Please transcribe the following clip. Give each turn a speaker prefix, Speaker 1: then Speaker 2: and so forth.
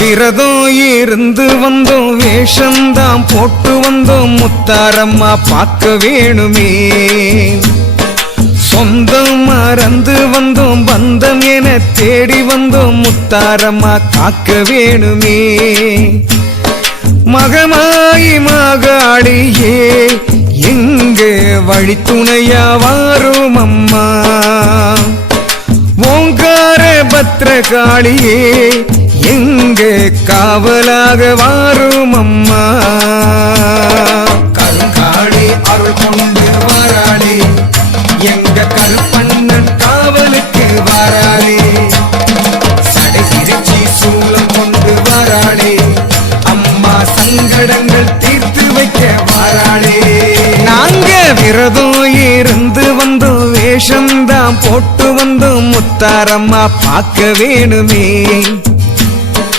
Speaker 1: விரதம் இருந்து வந்தோம் வேஷந்தான் போட்டு வந்தோம் முத்தாரம்மா பார்க்க வேணுமே. சொந்தம் மறந்து வந்தோம் பந்தம் என தேடி வந்தோம் முத்தாரம்மா காக்க வேணுமே. மகமாயி மகாளியே எங்க வழித்துணையா வாரும் அம்மா? ஓங்கார பத்ரகாளியே எங்க காவலாக வாரும் அம்மா? கருங்காளி அருள் கொண்டு வாராளே எங்க கருப்பண்ணன் காவலுக்கு வாராளே. சடைகிரிச்சி சூலம் கொண்டு வாராளே அம்மா சங்கடங்கள் தீர்த்து வைக்க வாராளே. நாங்க விரதம் இருந்து வந்தோம் வேஷம்தான் போட்டு வந்து முத்தாரம்மா பார்க்க வேணுமே.